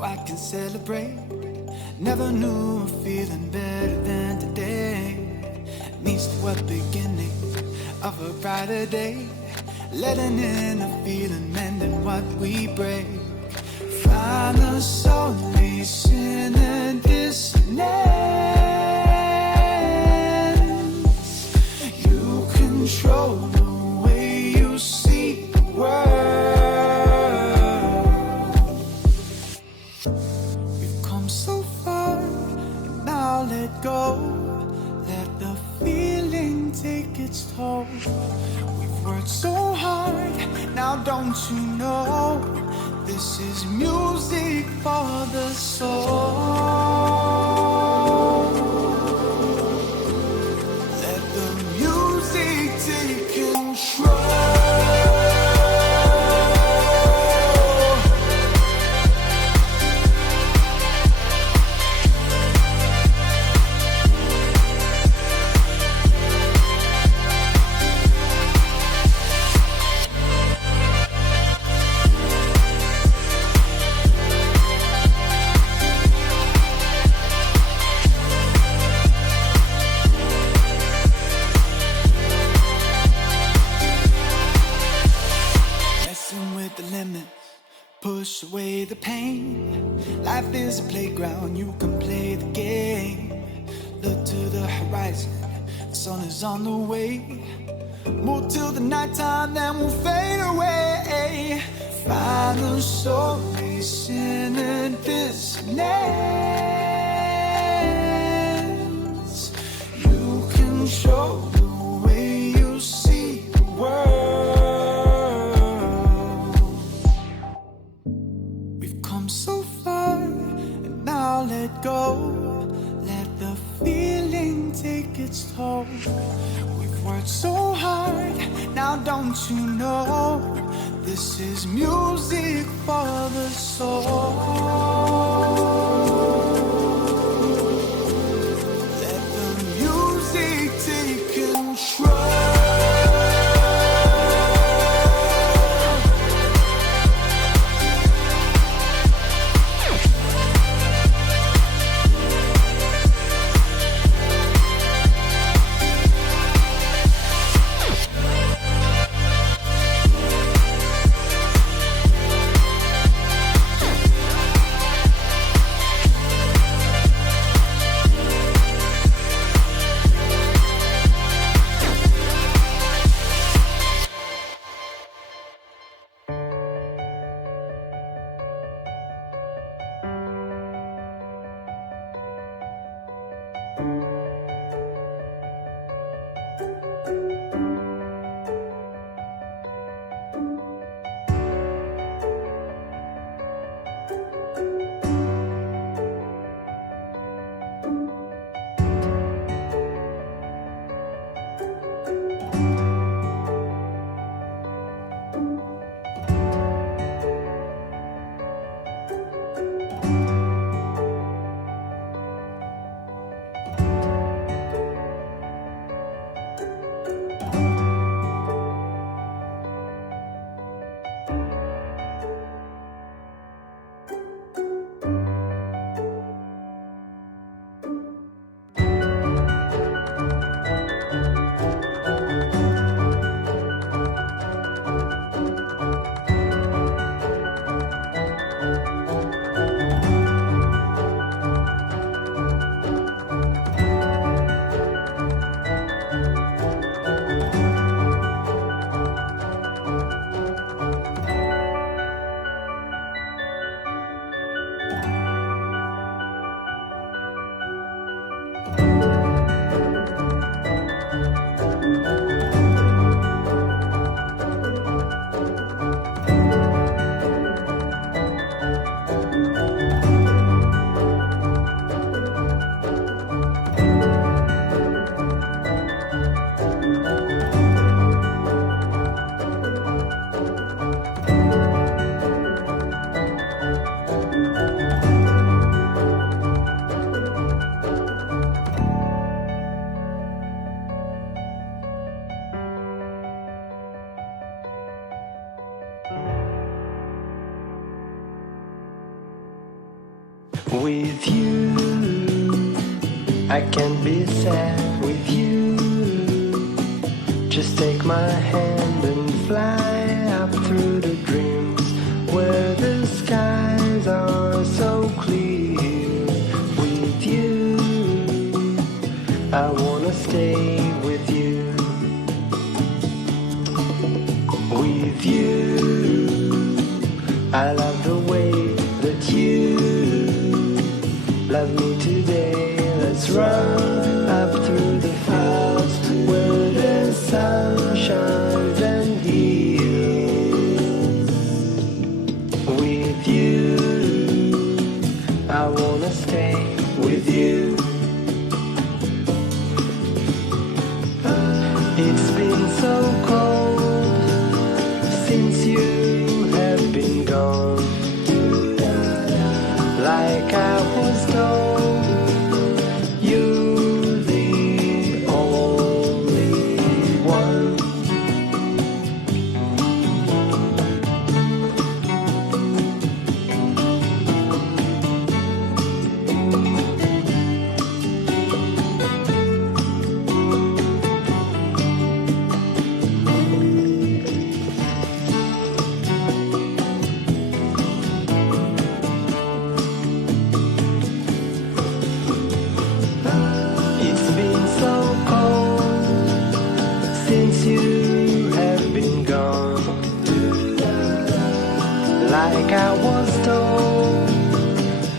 so I can celebrate. Never knew a feeling better than today. Means to a beginning of a brighter day. Letting in a feeling, mending what we break. Find the solace in a dissonance. You control the way you see the world. We've come so far, and now let go. Let the feeling take its toll. We've worked so hard, now don't you know? This is music for the soul. Let the music take control. Push away the pain. Life is a playground, you can play the game. Look to the horizon, the sun is on the way. Move till the nighttime, then we'll fade away. Find the solace in a dissonance. You control the way you see the world. So far, and now let go. Let the feeling take its toll. We've worked so hard, now don't you know? This is music for the soul. Let the music take control. With you, I can't be sad with you. Just take my hand and fly up through the dreams where the skies are so clear. With you, I wanna stay with you. With you, I love the way that you love me today. Let's run up through the fields where the sun shines and heals. With you, I wanna stay with you. It's been so cold since you have been gone. Like I was told, you're the only one. It's been so cold since you have been gone. Like I was told,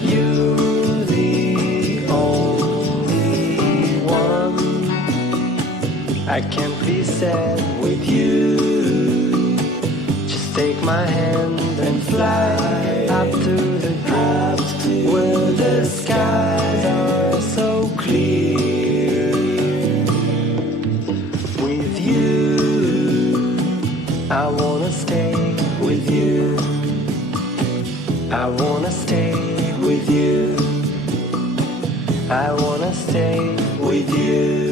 you're the only one. I can't be sad with you. Just take my hand and fly up to the dreams where the skies are so clear. With you, I wanna stay with you. I wanna stay with you. I wanna stay with you.